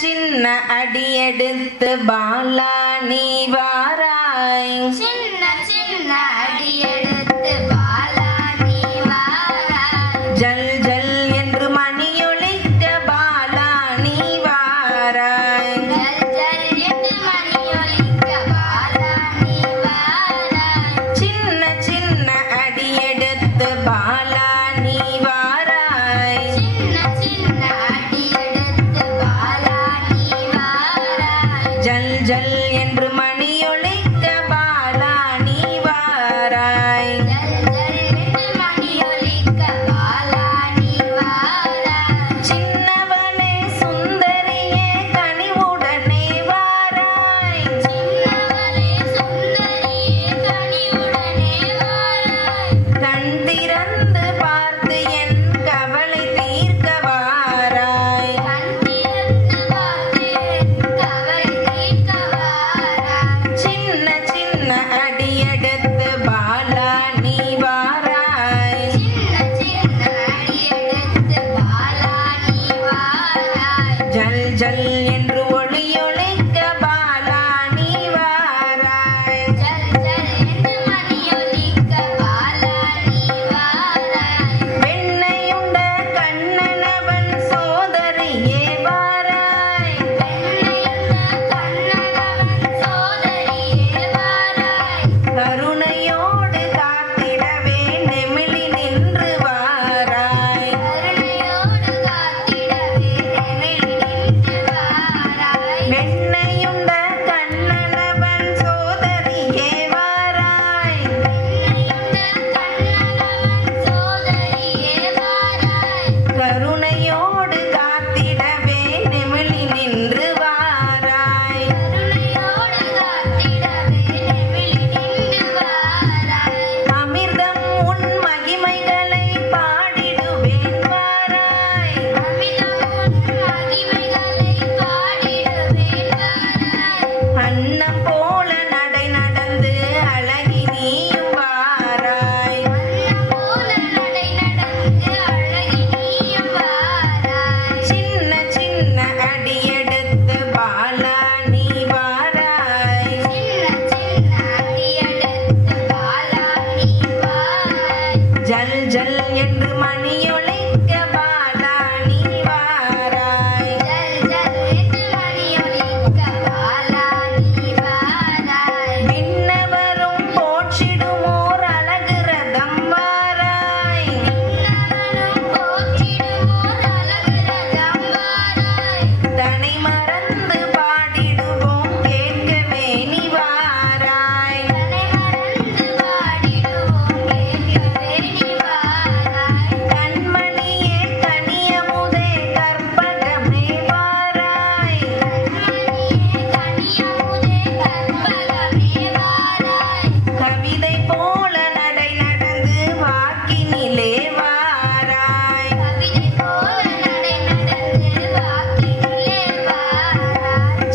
சின்ன அடியெடுத்து பாலா நீ வாராய். சின்ன சின்ன அடியெடுத்து பாலா நீ வாராய். ஜல் ஜல் என்று மணியொலிக்க பாலா நீ வாராய். ஜல் ஜல் என்று மணியொலிக்க பாலா நீ வாராய். சின்ன சின்ன அடியெடுத்து பாலா நீ வாராய். சின்ன சின்ன அடியெடுத்து பாலா நீ வாராய். ஜல் ஜல் என்று மணியொலிக்க பாலா நீ வாராய். ஜல் ஜல் என்று மணியொலிக்க பாலா நீ வாராய். சின்னவளே சுந்தரியே கனிவுடனே வாராய். சின்னவளே சுந்தரியே கனிவுடனே வாராய். கண் திறந்து பார்த்து என் கவலை தீர்க்க வாராய். கண் திறந்து பார்த்தேன் கவலை தீர்க்க வாராய். சின்ன சின்ன அடியெடுத்து பாலா நீ வாராய். சின்ன சின்ன அடியெடுத்து பாலா நீ வாராய். ஜல் ஜல் என்று ஒளியொலிக்க பாலா நீ வாராய். ஜல் ஜல் என்று மணியொலிக்க பாலா நீ வாராய். வெண்ணையுண்ட கண்ணனவன் சோதரியே வாராய். வெண்ணையுண்ட கண்ணனவன் சோதரியே வாராய். கருணையோடு காத்திடவே நெமிலி நின்று வாராய். கருணையோடு காத்திடவே நெமிலி நின்று வாராய். வெண்ணையுண்ட கண்ணனவன் சோதரியே வாராய். வெண்ணையுண்ட கண்ணனவன் சோதரியே வாராய். கருணையோடு காத்திடவே நெமிலி நின்று வாராய். கருணையோடு காத்திடவே நெமிலி நின்று வாராய். அமிர்தம் உன் மகிமைகளை பாடிடுவேன் வாராய். அமிர்தம் உன் மகிமைகளை பாடிடுவேன் வாராய். அன்னம் போல நடை நடந்து அழகி நீயும் வாராய். அன்னம் போல நடை நடந்து அழகி நீயும் வாராய். சின்ன சின்ன அடியெடுத்து பாலா நீ வாராய். சின்ன சின்ன அடியெடுத்து பாலா நீ வாராய். ஜல் ஜல் என்று மணியொலிக்க பாலா நீ வாராய். ஜல் ஜல் என்று மணியொலிக்க பாலா நீ வாராய். விண்ணவரும் போற்றிடுமோர் அழகு ரதம் வாராய். விண்ணவரும் போற்றிடுமோர் அழகு ரதம் வாராய். தனை மறந்து பாடிடுவோம் கேட்கவே நீ வாராய். தன்னை மறந்து பாடிடுவோம் கேட்கவே நீ வாராய். கண்மணியே கனியமுதே கற்பகமே வாராய். கண்மணியே கனியமுதே கற்பகமே வாராய். கவிதை போல நடை நடந்து வாக்கினிலே வாராய். கவிதை போல நடை நடந்து வாக்கினிலே வாராய்.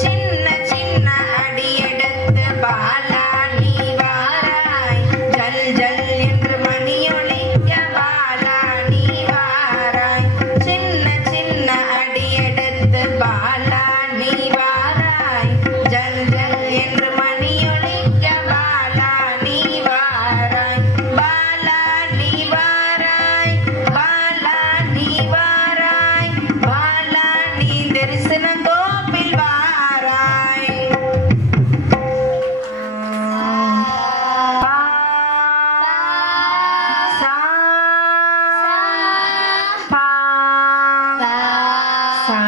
சின்ன சின்ன அடியெடுத்து பாலா நீ வாராய். ஜல் ஜல் என்று மணியொலிக்க பாலா நீ வாராய். சின்ன சின்ன அடியெடுத்து பாலா நீ வாராய். ஜல் ஜல் என்று மணியொலிக்க பாலா நீ வாராய். பாலா நீ வாராய். பாலா நீ வாராய். பாலா நீ தரிசன கோப்பில் வாராய். பா சா பா சா